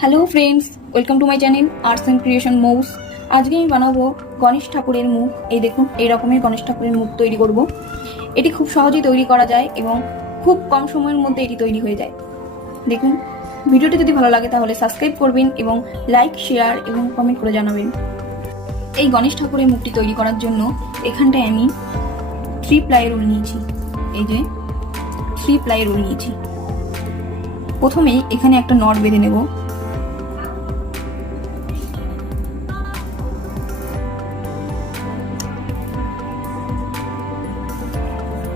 Hello friends, welcome to my channel arts and creation মৌস। আজকে আমি বানাবো গণেশ ঠাকুরের মুখ। এই দেখুন, এই রকমের গণেশ ঠাকুরের মুখ তৈরি করব। এটি খুব সহজেই তৈরি করা যায় এবং খুব কম সময়ের মধ্যে এটি তৈরি হয়ে যায়। দেখুন, ভিডিওটি যদি ভালো লাগে তাহলে সাবস্ক্রাইব করবেন এবং লাইক, শেয়ার এবং কমেন্ট করে জানাবেন। এই গণেশ ঠাকুরের মুখটি তৈরি করার জন্য এখানটায় আমি 3 প্লাই রুল নিয়েছি। এই যে 3 প্লাই রুল নিয়েছি। প্রথমেই এখানে একটা নট বেঁধে নেব।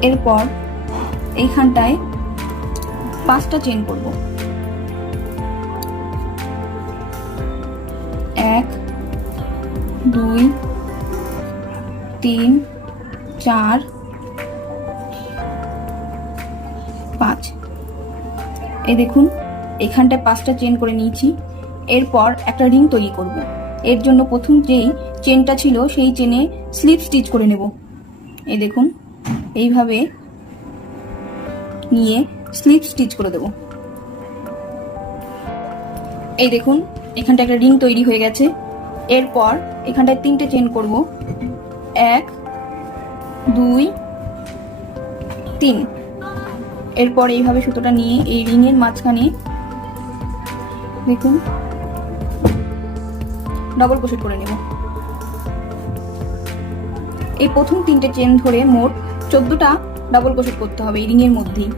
এরপর এইখানটায় 5টা চেন করব। 1 2 3 4 5। এই দেখুন, এখানটায় 5টা চেন করে নিয়েছি। এরপর একটা রিং তৈরি করব। এর জন্য প্রথম যেই চেনটা ছিল সেই চেনে স্লিপ স্টিচ করে নেব। এই দেখুন, এইভাবে নিয়ে স্লিপ স্টিচ করে দেব। এই দেখুন, এখানটা একটা রিং তৈরি হয়ে গেছে। এরপর এখানটায় 3টে চেন করব। 1 2 3। এরপর এইভাবে সুতোটা নিয়ে এই রিংয়ের মাঝখানে দেখুন ডবল ক্রোশেট করে নেব। এই প্রথম 3টে চেন ধরে মোট 14টা ডাবল ক্রোশেট করতে হবে এই রিংয়ের মধ্যেই।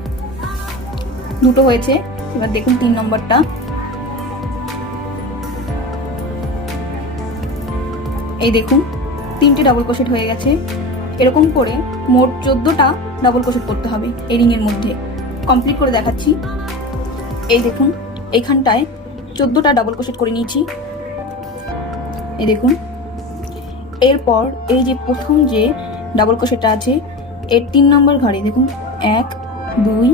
2টো হয়েছে। এবার দেখুন 3 নম্বরটা। এই দেখুন 3টে ডাবল ক্রোশেট হয়ে গেছে। এরকম করে মোট 14টা ডাবল ক্রোশেট করতে হবে এই রিংয়ের মধ্যে। কমপ্লিট করে দেখাচ্ছি। এই দেখুন, এইখানটায় 14টা ডাবল ক্রোশেট করে নিয়েছি। এই দেখুন, এরপর এই যে প্রথম যে ডাবল ক্রোশেটটা আছে এর 3 নম্বর ঘরে দেখুন 1 2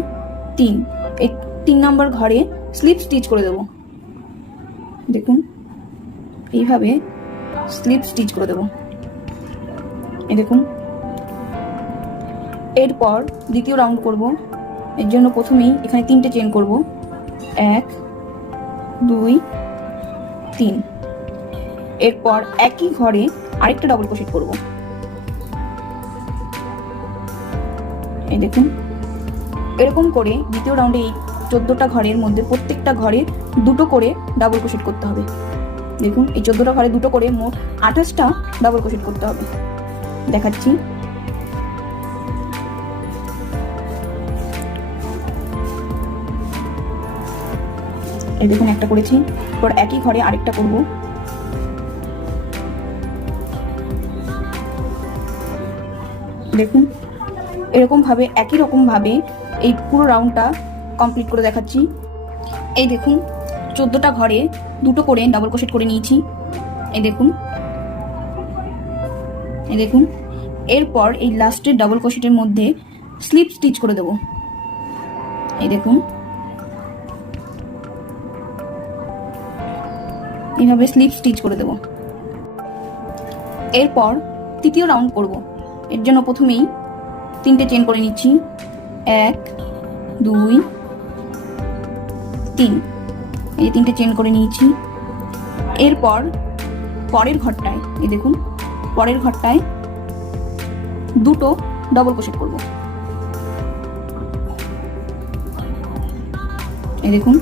3, এই 3 নম্বর ঘরে স্লিপ স্টিচ করে দেব। দেখুন, এইভাবে স্লিপ স্টিচ করে দেব। এই দেখুন, এরপর দ্বিতীয় রাউন্ড করব। এর জন্য প্রথমেই এখানে 3টে চেন করব। 1 2 3। এরপর একই ঘরে আরেকটা ডাবল ক্রোশেট করব। এই দেখুন, এরকম করে দ্বিতীয় রাউন্ডে এই 14টা ঘরের মধ্যে প্রত্যেকটা ঘরে 2টো করে ডাবল ক্রোশেট করতে হবে। দেখুন, এই 14টা ঘরে 2টো করে মোট 28টা ডাবল ক্রোশেট করতে হবে। দেখাচ্ছি। এই দেখুন, একটা করেছি। এরপর একই ঘরে আরেকটা করব। দেখুন, এরকম ভাবে একই রকম ভাবে এই পুরো রাউন্ডটা কমপ্লিট করে দেখাচ্ছি। এই দেখুন, 14টা ঘরে 2টো করে ডাবল ক্রোশেট করে নিয়েছি। এই দেখুন, এই দেখুন, এরপর এই লাস্টের ডাবল ক্রোশেটের মধ্যে স্লিপ স্টিচ করে দেব। এই দেখুন, এইভাবে স্লিপ স্টিচ করে দেব। এরপর তৃতীয় রাউন্ড করব। এর জন্য প্রথমেই 3টে চেন করে নিচ্ছি। 1 2 3। এই 3টে চেন করে নিয়েছি। এরপর পরের ঘরটায় এই দেখুন, পরের ঘরটায় 2টো ডাবল ক্রোশেট করব। এই দেখুন,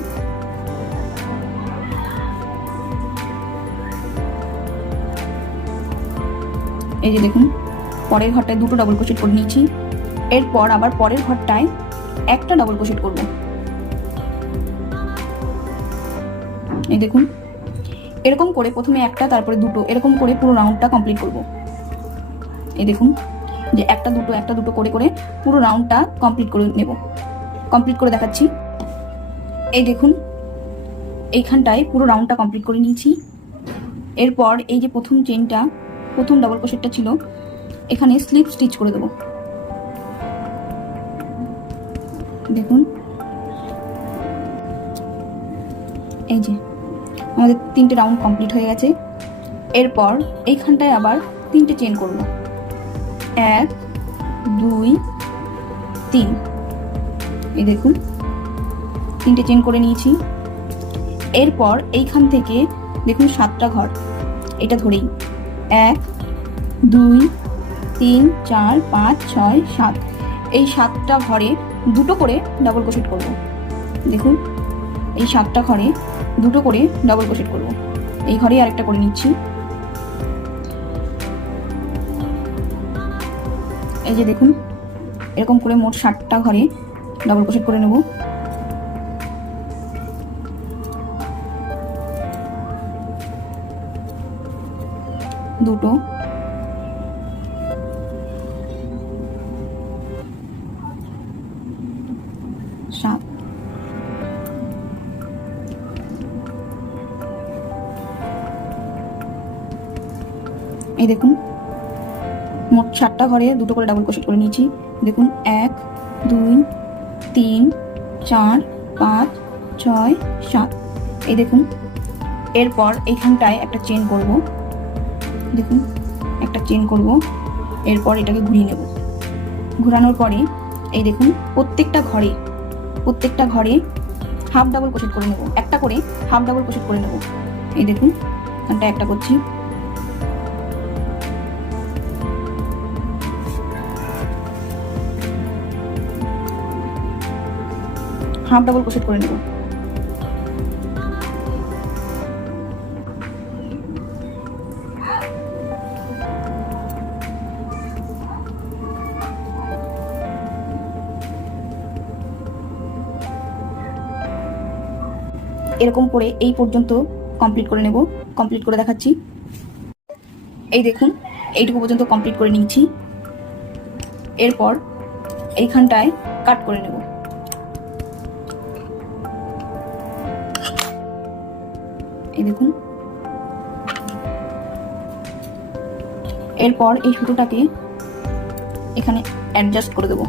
এই যে দেখুন, পরের ঘরটায় 2টো ডাবল ক্রোশেট করে নিয়েছি। এরপর আবার পরের ঘরটায় একটা ডাবল ক্রোশেট করব। এই দেখুন, এরকম করে প্রথমে একটা তারপরে 2টো এরকম করে পুরো রাউন্ডটা কমপ্লিট করব। এই দেখুন, যে একটা দুটো করে করে পুরো রাউন্ডটা কমপ্লিট করে নেব। কমপ্লিট করে দেখাচ্ছি। এই দেখুন, এইখানটায় পুরো রাউন্ডটা কমপ্লিট করে নিয়েছি। এরপর এই যে প্রথম চেনটা, প্রথম ডাবল ক্রোশেটটা ছিল, এখানে স্লিপ স্টিচ করে দেব। দেখুন, এই যে আমাদের 3টে রাউন্ড কমপ্লিট হয়ে গেছে। এরপর এইখানটায় আবার 3টে চেন করব। 1 2 3। এই দেখুন, 3টে চেন করে নিয়েছি। এরপর এইখান থেকে দেখুন 7টা ঘর, এটা ধরেই 1 2 3 4 5 6 7, এই 7টা ঘরে দুটো করে ডাবল ক্রোশেট করব। দেখুন এই 7টা ঘরে দুটো করে ডাবল ক্রোশেট করব। এই ঘরেই আরেকটা করে নিচ্ছি। এই যে দেখুন এরকম করে মোট 7টা ঘরে ডাবল ক্রোশেট করে নেব। দুটো, সাত, এই দেখুন মোট 7টা ঘরে দুটো করে ডাবল ক্রোশেট করে নিয়েছি। দেখুন 1 2 3 4 5 6 7, এই দেখুন। এরপর এইখানটায় একটা চেন করব। দেখুন একটা চেন করব, এরপর এটাকে ঘুরিয়ে নেব। ঘোরানোর পরে এই দেখুন প্রত্যেকটা ঘরে হাফ ডাবল ক্রোশেট করে নেব, একটা করে হাফ ডাবল ক্রোশেট করে নেব। এই দেখুন এখানটা একটা করছি, হাফ ডাবল ক্রোশেট করে নেব। এরকম করে এই পর্যন্ত কমপ্লিট করে নেব। কমপ্লিট করে দেখাচ্ছি। এই দেখুন এইটুকু পর্যন্ত কমপ্লিট করে নিয়েছি। এরপর এইখানটায় কাট করে নেব। এই দেখুন এরপর এই সুতোটাকে এখানে অ্যাডজাস্ট করে দেব।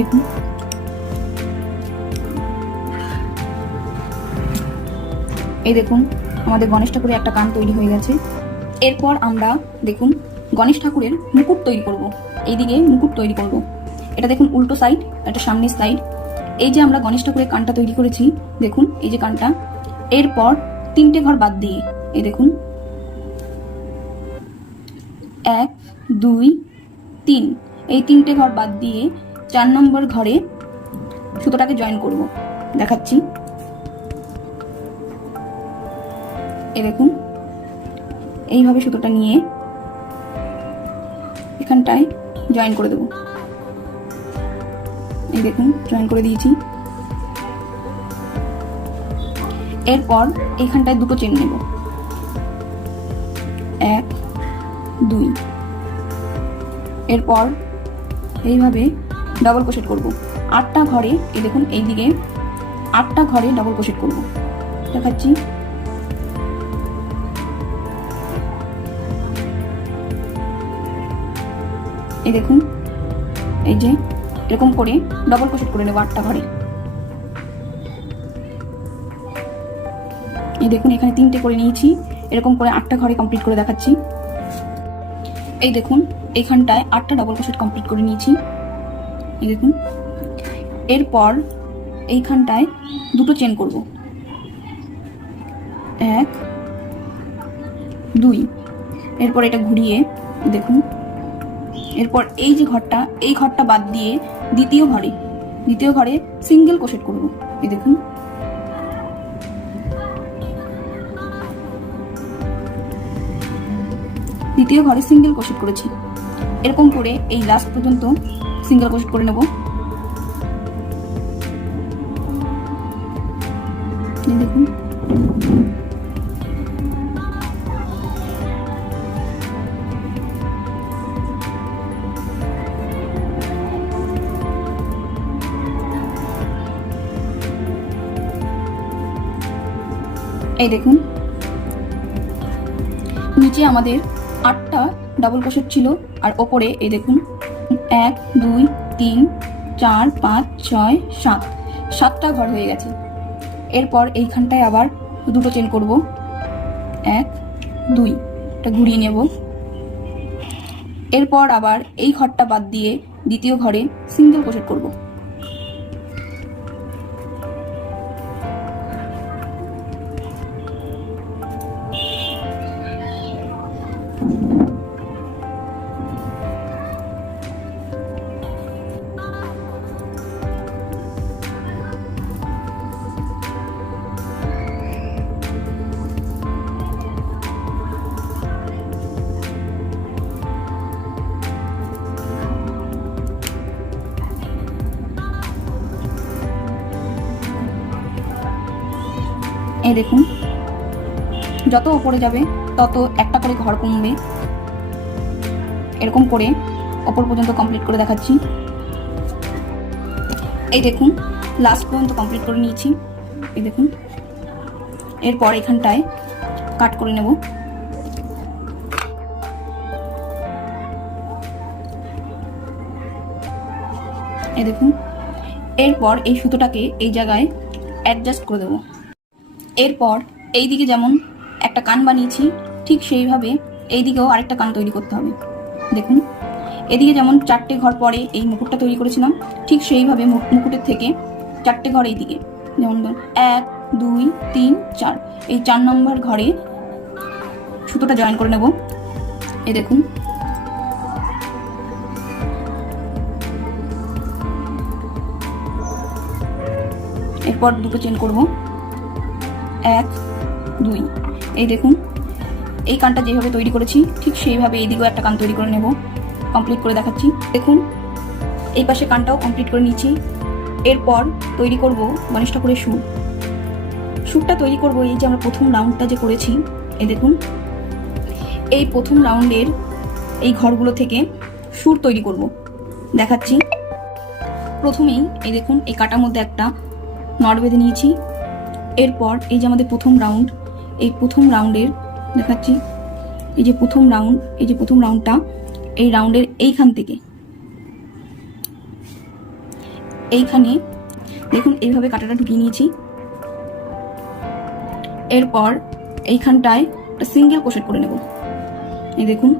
দেখুন এই দেখুন আমাদের গণেশ ঠাকুরের একটা কান তৈরি হয়ে গেছে। এরপর আমরা দেখুন গণেশ ঠাকুরের মুকুট তৈরি করব। এইদিকে মুকুট তৈরি করব। এটা দেখুন উল্টো সাইড, এটা সামনের সাইড। এই যে আমরা গণেশ ঠাকুরের কানটা তৈরি করেছি, দেখুন এই যে কানটা। এরপর 3টে ঘর বাদ দিয়ে এই দেখুন 1 2 3, এই 3টে ঘর বাদ দিয়ে 4 নম্বর ঘরে সুতোটাকে জয়েন করব। দেখাচ্ছি। এই দেখুন এইভাবে সুতোটা নিয়ে এখানটায় জয়েন করে দেব। এই দেখুন জয়েন করে দিয়েছি। এরপর এইখানটায় দুটো চেন নেব, 1 2, এরপর এইভাবে ডাবল ক্রোশেট করব 8টা ঘরে। এই দেখুন এইদিকে 8টা ঘরে ডাবল ক্রোশেট করব। দেখাচ্ছি। এই দেখুন এই যে এরকম করে ডাবল ক্রোশেট করে নেব 8টা ঘরে। এই দেখুন এখানে 3টে করে নিয়েছি। এরকম করে 8টা ঘরে কমপ্লিট করে দেখাচ্ছি। এই দেখুন এইখানটায় 8টা ডাবল ক্রোশেট কমপ্লিট করে নিয়েছি। এই দেখুন এরপর এইখানটায় দুটো চেন করব, 1 2, এরপর এটা ঘুরিয়ে দেখুন। এরপর এই যে ঘরটা, এই ঘরটা বাদ দিয়ে দ্বিতীয় ঘরে সিঙ্গেল ক্রোশেট করব। এই দেখুন দ্বিতীয় ঘরে সিঙ্গেল ক্রোশেট করেছি। এরকম করে এই লাস্ট পর্যন্ত সিঙ্গেল ক্রোশেট করে নেব। দেখুন এই দেখুন নিচে আমাদের 8টা ডাবল ক্রোশেট ছিল আর ওপরে এই দেখুন 1 2 3 4 5 6 7, 7টা ঘর হয়ে গেছে। এরপর এইখানটায় আবার দুটো চেন করব, 1 2, এটা ঘুরিয়ে নেব। এরপর আবার এই ঘরটা বাদ দিয়ে দ্বিতীয় ঘরে সিঙ্গেল ক্রোশেট করব। এই দেখুন, যত উপরে যাবে তত একটা করে ঘর কমবে। এরকম করে ওপর পর্যন্ত কমপ্লিট করে দেখাচ্ছি। এই দেখুন, লাস্ট পর্যন্ত কমপ্লিট করে নিয়েছি। এই দেখুন, এরপর এখানটায় কাট করে নেব। এই দেখুন, এরপর এই সুতোটাকে এই জায়গায় অ্যাডজাস্ট করে দেব। এরপর এই দিকে যেমন একটা কান বানিয়েছি, ঠিক সেইভাবে এই দিকেও আরেকটা কান তৈরি করতে হবে। দেখুন, এদিকে যেমন 4টে ঘর পরে এই মুকুটটা তৈরি করেছিলাম, ঠিক সেইভাবে মুকুটের থেকে 4টে ঘর এই দিকে, যেমন 1 2 3 4, এই 4 নম্বর ঘরে সুতোটা জয়েন করে নেব। এই দেখুন, এরপর দুটো চেন করব, 1 2। এই দেখুন, এই কানটা যেভাবে তৈরি করেছি ঠিক সেইভাবে এইদিকেও একটা কান তৈরি করে নেব। কমপ্লিট করে দেখাচ্ছি। দেখুন, এই পাশে কানটাও কমপ্লিট করে নিয়েছি। এরপর তৈরি করব গণেশ ঠাকুরের সুর। সুরটা তৈরি করব এই যে আমরা প্রথম রাউন্ডটা যে করেছি, এই দেখুন, এই প্রথম রাউন্ডের এই ঘরগুলো থেকে সুর তৈরি করব, দেখাচ্ছি। প্রথমেই এই দেখুন, এই কাটার মধ্যে একটা নট বেঁধে নিয়েছি। এরপর এই যে আমাদের প্রথম রাউন্ড, এই প্রথম রাউন্ডের দেখাচ্ছি, এই যে প্রথম রাউন্ড, এই যে প্রথম রাউন্ডটা, এই রাউন্ডের এইখান থেকে এইখানে দেখুন এইভাবে কাঁটাটা ঢুকিয়ে নিয়েছি। এরপর এইখানটায় একটা সিঙ্গেল ক্রোশেট করে নেব। এই দেখুন,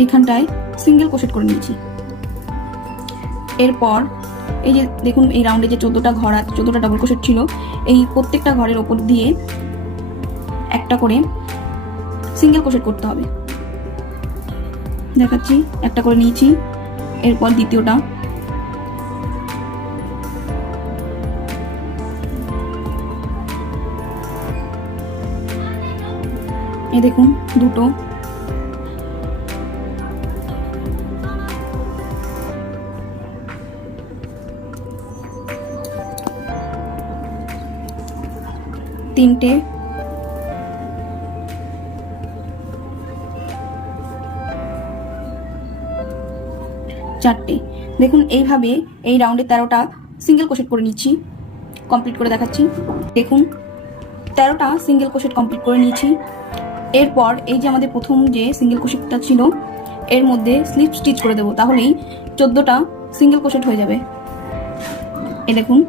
এইখানটায় সিঙ্গেল ক্রোশেট করে নিয়েছি। এরপর এই যে দেখুন, এই রাউন্ডে যে 14টা ঘর আছে, 14টা ডাবল ক্রোশেট ছিল, এই প্রত্যেকটা ঘরের ওপর দিয়ে একটা করে সিঙ্গেল ক্রোশেট করতে হবে। দেখাচ্ছি, একটা করে নিয়েছি। এরপর দ্বিতীয়টা, এই দেখুন দুটো, তিনটে, চারটে। দেখুন এইভাবে এই রাউন্ডে 13টা সিঙ্গেল ক্রোশেট করে নিচ্ছি। কমপ্লিট করে দেখাচ্ছি। দেখুন, 13টা সিঙ্গেল ক্রোশেট কমপ্লিট করে নিয়েছি। এরপর এই যে আমাদের প্রথম যে সিঙ্গেল ক্রোশেটটা ছিল, এর মধ্যে স্লিপ স্টিচ করে দেবো, তাহলেই 14টা সিঙ্গেল ক্রোশেট হয়ে যাবে। এই দেখুন,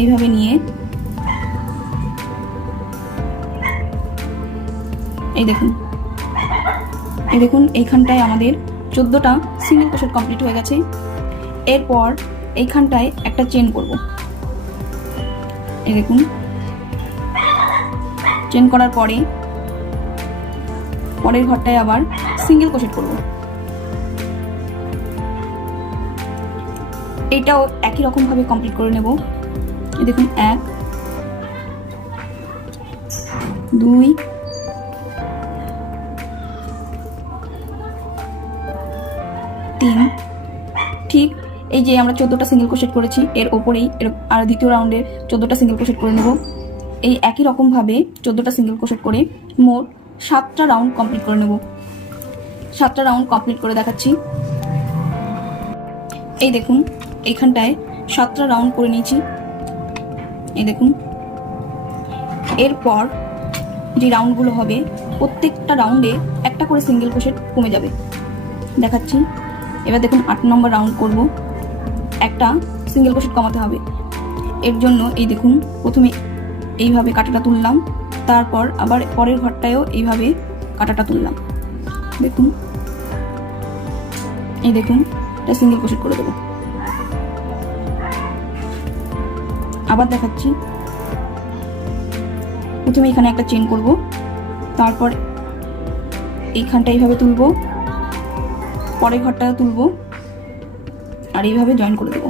এইভাবে নিয়ে এই দেখুন এইখানটায় আমাদের 14টা সিঙ্গেল ক্রোশেট কমপ্লিট হয়ে গেছে। এরপর এইখানটায় একটা চেন করব। এই দেখুন, চেন করার পরে পরের ঘরটায় আবার সিঙ্গেল ক্রোশেট করব। এটাও একই রকম ভাবে কমপ্লিট করে নেব। এই দেখুন, 1 2 3। ঠিক এই যে আমরা 14টা সিঙ্গেল ক্রোশেট করেছি, এর ওপরেই আর দ্বিতীয় রাউন্ডে 14টা সিঙ্গেল ক্রোশেট করে নেব। এই একই রকম ভাবে 14টা সিঙ্গেল ক্রোশেট করে মোট 7টা রাউন্ড কমপ্লিট করে নেব। 7টা রাউন্ড কমপ্লিট করে দেখাচ্ছি। এই দেখুন, এইখানটায় 7টা রাউন্ড করে নিয়েছি। এই দেখুন, এরপর যে রাউন্ডগুলো হবে প্রত্যেকটা রাউন্ডে একটা করে সিঙ্গেল ক্রোশেট কমে যাবে। দেখাচ্ছি। এবার দেখুন 8 নম্বর রাউন্ড করব, একটা সিঙ্গেল ক্রোশেট কমাতে হবে। এর জন্য এই দেখুন প্রথমে এইভাবে কাঁটাটা তুললাম, তারপর আবার পরের ঘরটায়ও এইভাবে কাঁটাটা তুললাম। দেখুন, এই দেখুন এটা সিঙ্গেল ক্রোশেট করে দেবো। আবার দেখাচ্ছি। প্রথমে এখানে একটা চেন করব, তারপর এইখানটা এইভাবে তুলবো, পরের ঘরটা তুলবো আর এইভাবে জয়েন করে দেবো।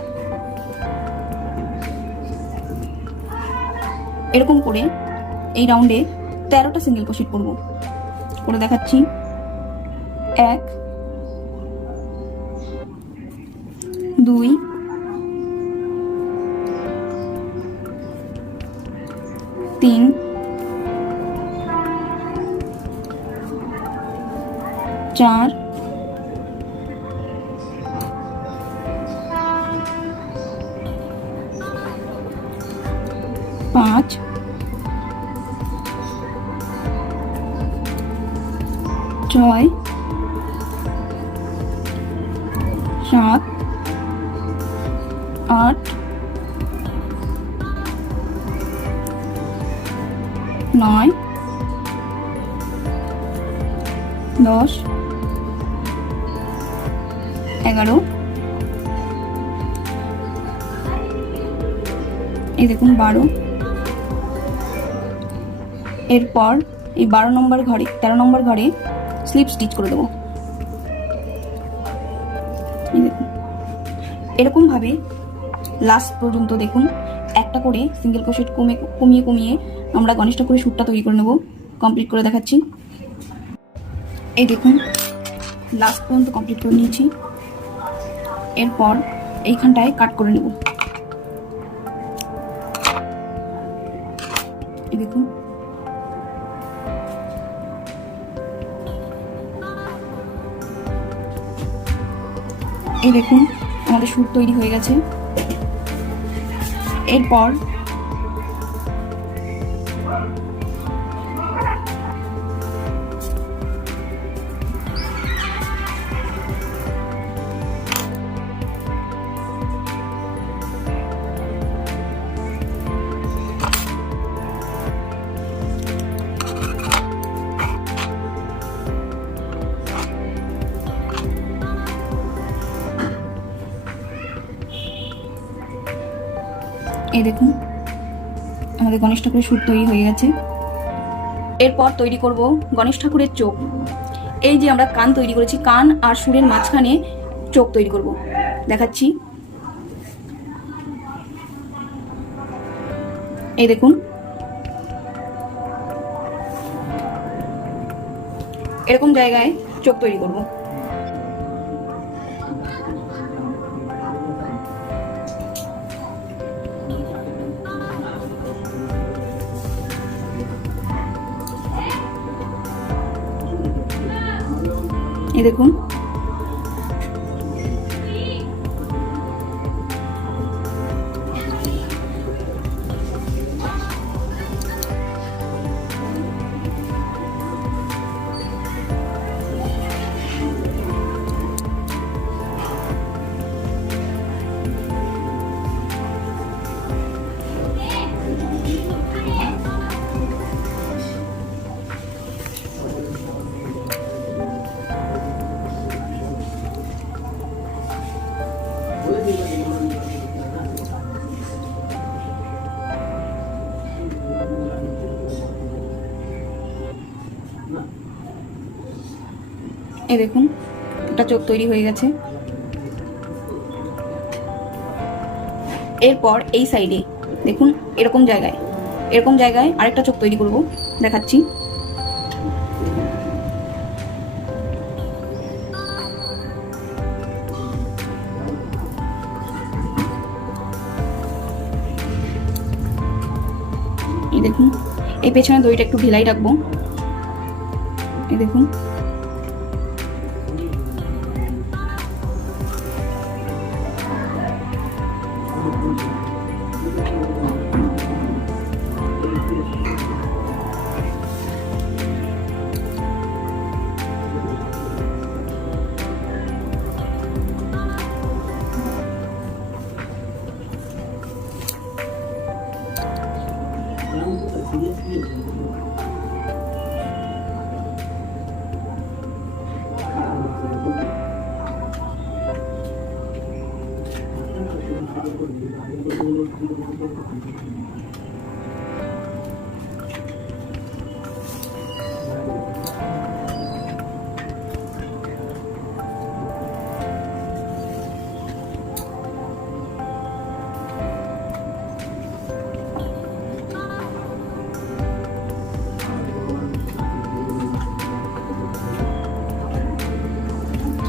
এরকম করে এই রাউন্ডে 13টা সিঙ্গেল ক্রোশেট করব। করে দেখাচ্ছি। 1 2 3 4 5 6 7 8 9 10 11 এই দেখুন 12। এরপর এই 12 নম্বর ঘরে 13 নম্বর ঘরে স্লিপ স্টিচ করে দেবো। এই দেখুন এরকম ভাবে লাস্ট পর্যন্ত দেখুন একটা করে সিঙ্গেল ক্রোশেট কমিয়ে কমিয়ে আমরা গণেশ ঠাকুরের শ্যুটটা তৈরি করে নেব। কমপ্লিট করে দেখাচ্ছি। এই দেখুন লাস্ট পর্যন্ত কমপ্লিট করে নিয়েছি। এরপর এইখানটায় কাট করে নেব। এই দেখুন এই দেখুন আমাদের শ্যুট তৈরি হয়ে গেছে। এরপর এই দেখুন আমাদের গণেশ ঠাকুরের শ্যুট তৈরি হয়ে গেছে। এরপর তৈরি করব গণেশ ঠাকুরের চোখ। এই যে আমরা কান তৈরি করেছি, কান আর সুরের মাঝখানে চোখ তৈরি করব। দেখাচ্ছি। এই দেখুন এরকম জায়গায় চোখ তৈরি করব। এই দেখুন এই দেখুন একটা চোখ তৈরি হয়ে গেছে। এরপর এই সাইডে দেখুন এরকম জায়গায় আরেকটা চোখ তৈরি করব। দেখাচ্ছি। এই দেখুন এই পেছনে দড়িটা একটু ঢিলাই রাখবো। এই দেখুন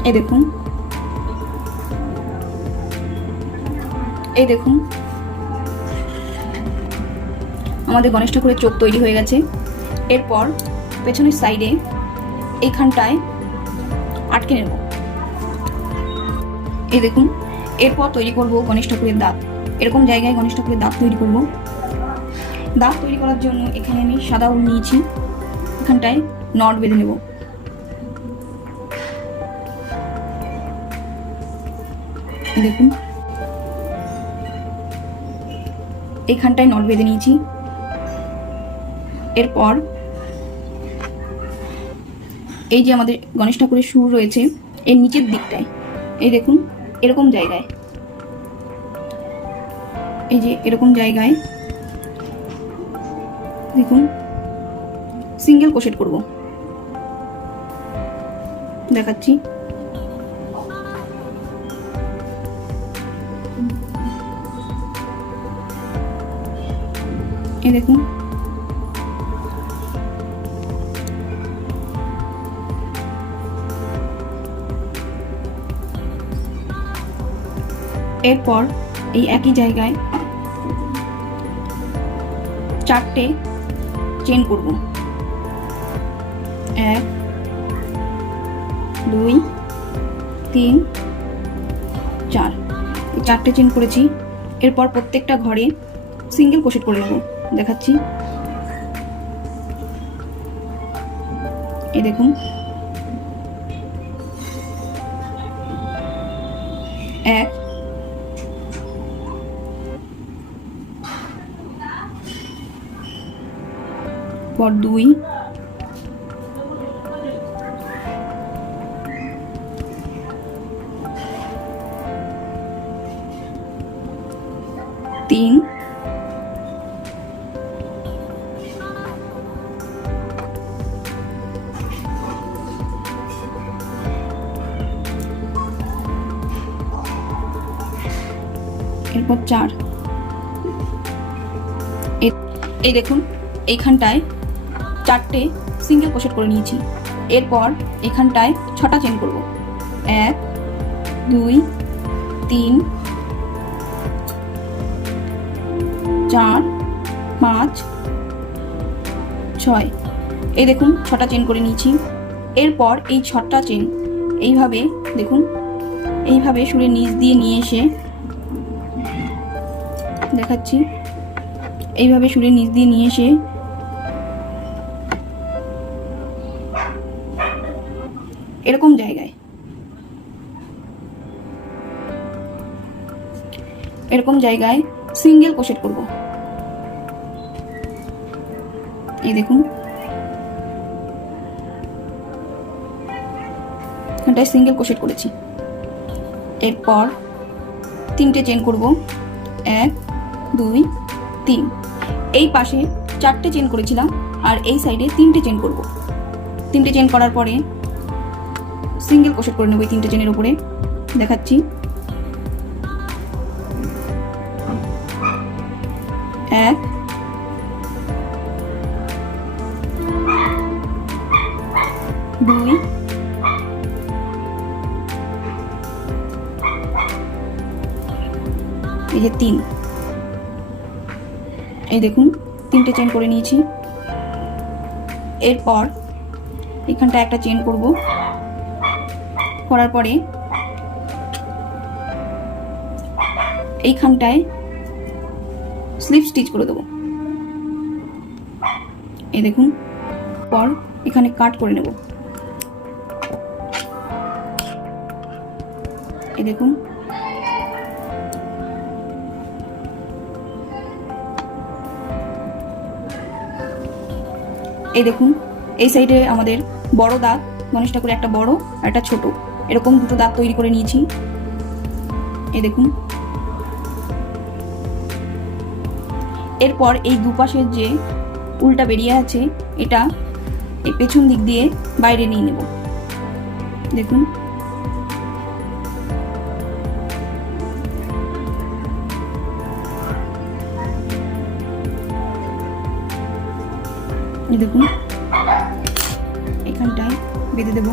এই দেখুন, এই দেখুন আমাদের গণেশ ঠাকুরের চোখ তৈরি হয়ে গেছে। এরপর পেছনের সাইডে এইখানটায় আটকে নেব। এই দেখুন, এরপর তৈরি করব গণেশ ঠাকুরের দাঁত। এরকম জায়গায় গণেশ ঠাকুরের দাঁত তৈরি করব। দাঁত তৈরি করার জন্য এখানে আমি সাদা উল নিয়েছি, এখানটায় নট বেঁধে নেব। দেখুন এইখানটায় নট বেঁধে নিয়েছি। এরপর এই যে আমাদের গণেশ ঠাকুরের সুর রয়েছে, এর নিচের দিকটায় এই দেখুন এরকম জায়গায়, এই যে এরকম জায়গায় দেখুন সিঙ্গেল ক্রোশেট করব। দেখাচ্ছি। এই দেখুন এরপর এই একই জায়গায় 4টে চেন করব। 1 2 3 4, এই 4টে চেন করেছি। এরপর প্রত্যেকটা ঘরে সিঙ্গেল ক্রোশেট করে নেব। দেখাচ্ছি। এই দেখুন 1 পর 2 3 এরপর 4। এই দেখুন এইখানটায় 4টে সিঙ্গেল ক্রোশেট করে নিয়েছি। এরপর এখানটায় 6টা চেন করব। 1 2 3 4 5 6। এই দেখুন 6টা চেন করে নিয়েছি। এরপর এই 6টা চেন এইভাবে দেখুন, এইভাবে সুরের নিচ দিয়ে নিয়ে এসে দেখাচ্ছি। এইভাবে সুরের নিচ দিয়ে নিয়ে এসে এরকম জায়গায় সিঙ্গেল ক্রোশেট করব। এই দেখুন এখানটায় সিঙ্গেল ক্রোশেট করেছি। এরপর 3টে চেন করব। 1 2 3। এই পাশে 4টে চেন করেছিলাম আর এই সাইডে 3টে চেন করব। 3টে চেন করার পরে সিঙ্গেল ক্রোশেট করে নেব এই 3টে চেনের উপরে। দেখাচ্ছি। 1 2 এই যে 3। এই দেখুন 3টে চেন করে নিয়েছি। এরপর এখানটা একটা চেন করব। করার পরে এইখানটায় স্লিপ স্টিচ করে দেব। এই দেখুন, পর এখানে কাট করে নেব। এই দেখুন এই দেখুন এই সাইডে আমাদের বড় দাঁত, গণেশ ঠাকুরের একটা বড় আর একটা ছোট, এরকম দুটো দাঁত তৈরি করে নিয়েছি। এই দেখুন। এরপর এই দুপাশের যে উল্টা বেরিয়ে আছে এটা এই পেছন দিক দিয়ে বাইরে নিয়ে নেব। দেখুন এখানটায় বেঁধে দেব।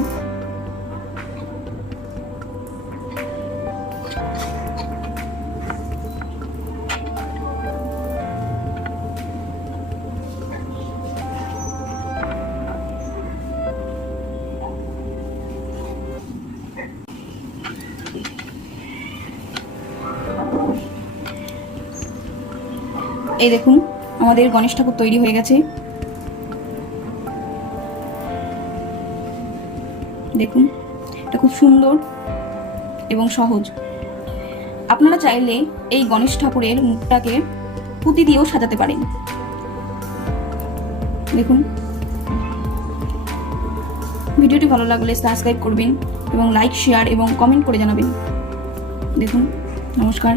এই দেখুন আমাদের গণেশ ঠাকুর তৈরি হয়ে গেছে। দেখুন এটা খুব সুন্দর এবং সহজ। আপনারা চাইলে এই গণেশ ঠাকুরের মুখটাকে পুঁতি দিয়েও সাজাতে পারেন। দেখুন, ভিডিওটি ভালো লাগলে সাবস্ক্রাইব করবেন এবং লাইক, শেয়ার এবং কমেন্ট করে জানাবেন। দেখুন, নমস্কার।